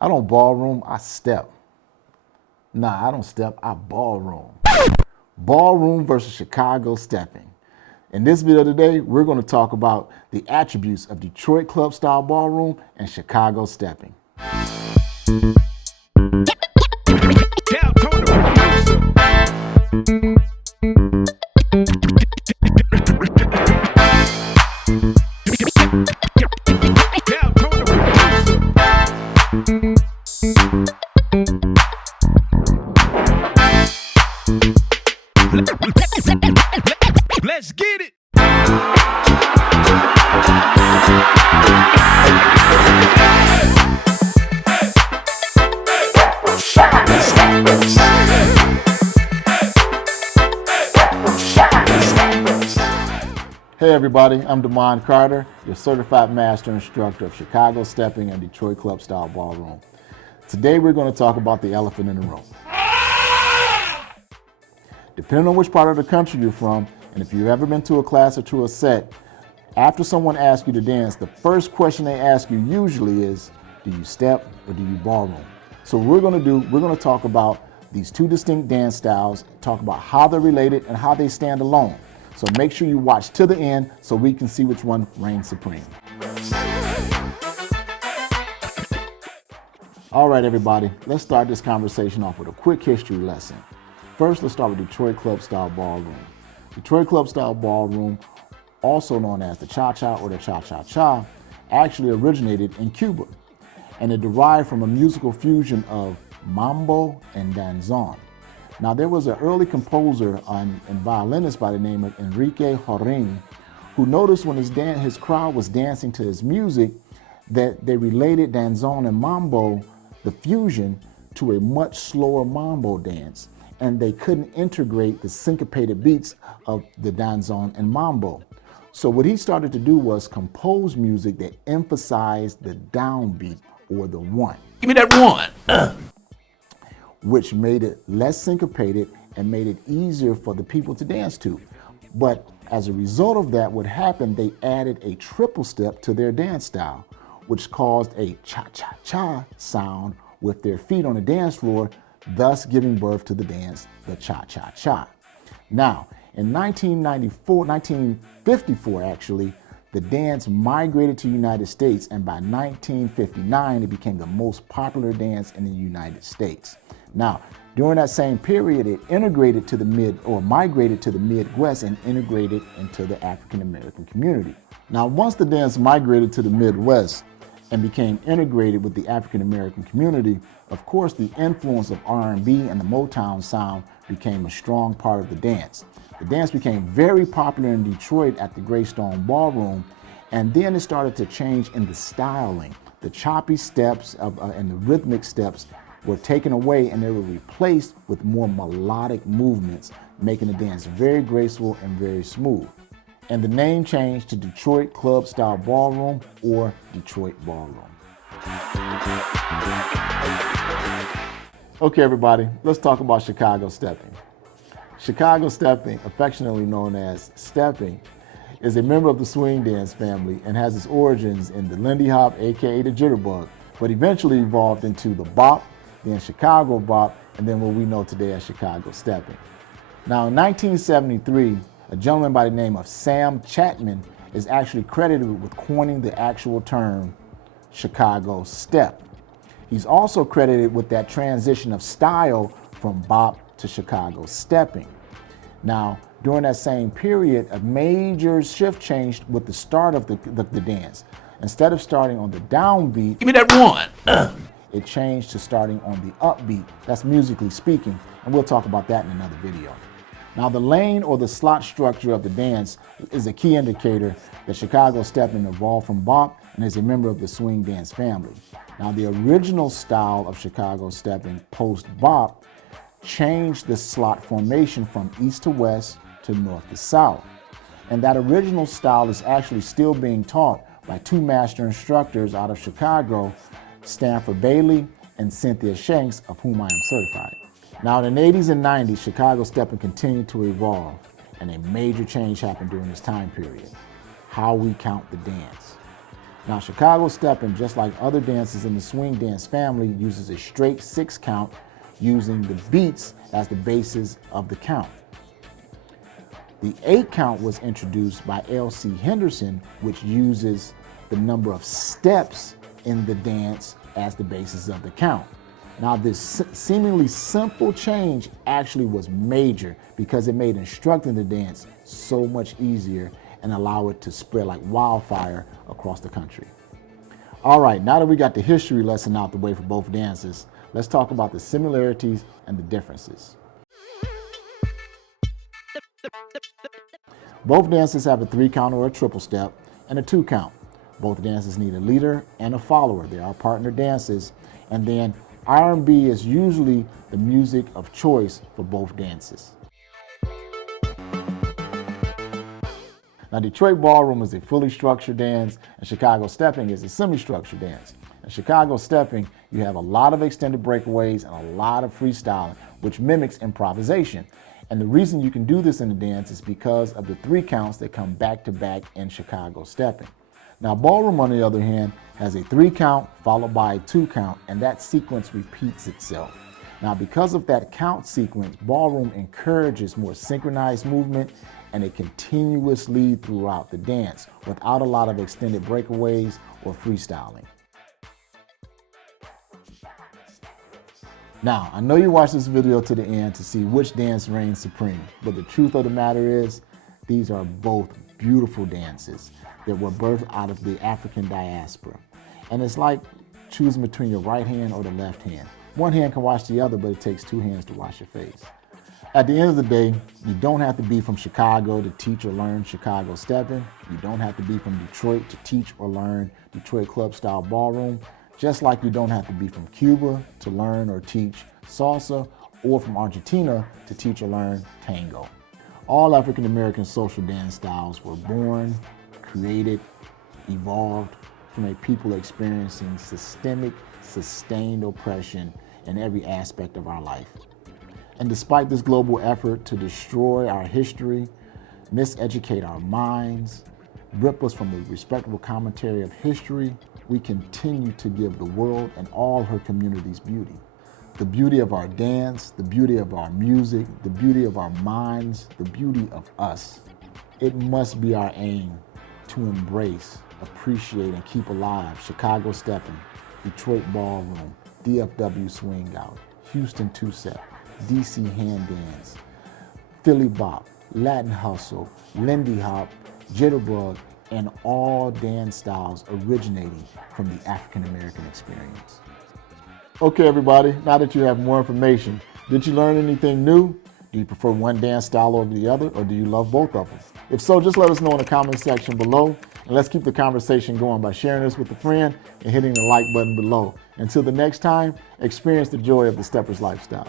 I don't ballroom, I step. Nah, I don't step, I ballroom. Ballroom versus Chicago stepping. In this video today, we're going to talk about the attributes of Detroit club style ballroom and Chicago stepping. Let's get it. Hey everybody, I'm Damon Carter, your certified master instructor of Chicago stepping and Detroit club style ballroom. Today we're going to talk about the elephant in the room. Depending on which part of the country you're from, and if you've ever been to a class or to a set, after someone asks you to dance, the first question they ask you usually is, do you step or do you ballroom? So what we're going to talk about these two distinct dance styles, talk about how they're related and how they stand alone. So make sure you watch to the end so we can see which one reigns supreme. All right, everybody, let's start this conversation off with a quick history lesson. First, let's start with Detroit club style ballroom. Detroit club style ballroom, also known as the cha-cha or the cha-cha-cha, actually originated in Cuba, and it derived from a musical fusion of mambo and danzón. Now, there was an early composer and violinist by the name of Enrique Jorrin who noticed when his crowd was dancing to his music that they related danzón and mambo, the fusion, to a much slower mambo dance, and they couldn't integrate the syncopated beats of the danzón and mambo. So what he started to do was compose music that emphasized the downbeat or the one. Give me that one. Which made it less syncopated and made it easier for the people to dance to. But as a result of that, what happened, they added a triple step to their dance style, which caused a cha-cha-cha sound with their feet on the dance floor, thus giving birth to the dance, the cha-cha-cha. Now, in 1954 actually, the dance migrated to the United States, and by 1959, it became the most popular dance in the United States. Now, during that same period, it migrated to the Midwest and integrated into the African American community. Now, once the dance migrated to the Midwest and became integrated with the African American community, of course, the influence of R&B and the Motown sound became a strong part of the dance. The dance became very popular in Detroit at the Greystone Ballroom, and then it started to change in the styling. The choppy steps and the rhythmic steps were taken away and they were replaced with more melodic movements, making the dance very graceful and very smooth. And the name changed to Detroit Club Style Ballroom or Detroit Ballroom. Okay, everybody, let's talk about Chicago stepping. Chicago stepping, affectionately known as stepping, is a member of the swing dance family and has its origins in the Lindy Hop, aka the jitterbug, but eventually evolved into the bop, then Chicago bop, and then what we know today as Chicago stepping. Now, in 1973, a gentleman by the name of Sam Chapman is actually credited with coining the actual term Chicago step. He's also credited with that transition of style from bop to Chicago stepping. Now, during that same period, a major shift changed with the start of the dance. Instead of starting on the downbeat, Give me that one. it changed to starting on the upbeat. That's musically speaking, and we'll talk about that in another video. Now, the lane or the slot structure of the dance is a key indicator that Chicago stepping evolved from bop and is a member of the swing dance family. Now, the original style of Chicago stepping post-bop changed the slot formation from east to west to north to south. And that original style is actually still being taught by two master instructors out of Chicago, Stanford Bailey and Cynthia Shanks, of whom I am certified. Now, in the 80s and 90s, Chicago stepping continued to evolve, and a major change happened during this time period: how we count the dance. Now, Chicago Steppin', just like other dances in the swing dance family, uses a straight 6 count, using the beats as the basis of the count. The 8 count was introduced by L.C. Henderson, which uses the number of steps in the dance as the basis of the count. Now, this seemingly simple change actually was major because it made instructing the dance so much easier and allow it to spread like wildfire across the country. All right, now that we got the history lesson out the way for both dances, let's talk about the similarities and the differences. Both dances have a 3 count or a triple step and a 2 count. Both dances need a leader and a follower. They are partner dances. And then R&B is usually the music of choice for both dances. Now, Detroit Ballroom is a fully structured dance, and Chicago Steppin' is a semi-structured dance. In Chicago Steppin', you have a lot of extended breakaways and a lot of freestyling, which mimics improvisation. And the reason you can do this in the dance is because of the 3 counts that come back to back in Chicago Steppin'. Now, Ballroom, on the other hand, has a 3 count followed by a 2 count, and that sequence repeats itself. Now, because of that count sequence, Ballroom encourages more synchronized movement and a continuous lead throughout the dance without a lot of extended breakaways or freestyling. Now, I know you watched this video to the end to see which dance reigns supreme, but the truth of the matter is, these are both beautiful dances that were birthed out of the African diaspora. And it's like choosing between your right hand or the left hand. One hand can wash the other, but it takes 2 hands to wash your face. At the end of the day, you don't have to be from Chicago to teach or learn Chicago Steppin'. You don't have to be from Detroit to teach or learn Detroit Club Style Ballroom. Just like you don't have to be from Cuba to learn or teach salsa, or from Argentina to teach or learn tango. All African American social dance styles were born, created, evolved from a people experiencing systemic, sustained oppression in every aspect of our life. And despite this global effort to destroy our history, miseducate our minds, rip us from the respectable commentary of history, we continue to give the world and all her communities beauty. The beauty of our dance, the beauty of our music, the beauty of our minds, the beauty of us. It must be our aim to embrace, appreciate, and keep alive Chicago Steppin', Detroit Ballroom, DFW Swing Out, Houston Two-Step, DC Hand Dance, Philly Bop, Latin Hustle, Lindy Hop, Jitterbug, and all dance styles originating from the African American experience. Okay, everybody, now that you have more information, did you learn anything new? Do you prefer one dance style over the other, or do you love both of them? If so, just let us know in the comment section below, and let's keep the conversation going by sharing this with a friend and hitting the like button below. Until the next time, experience the joy of the Stepper's lifestyle.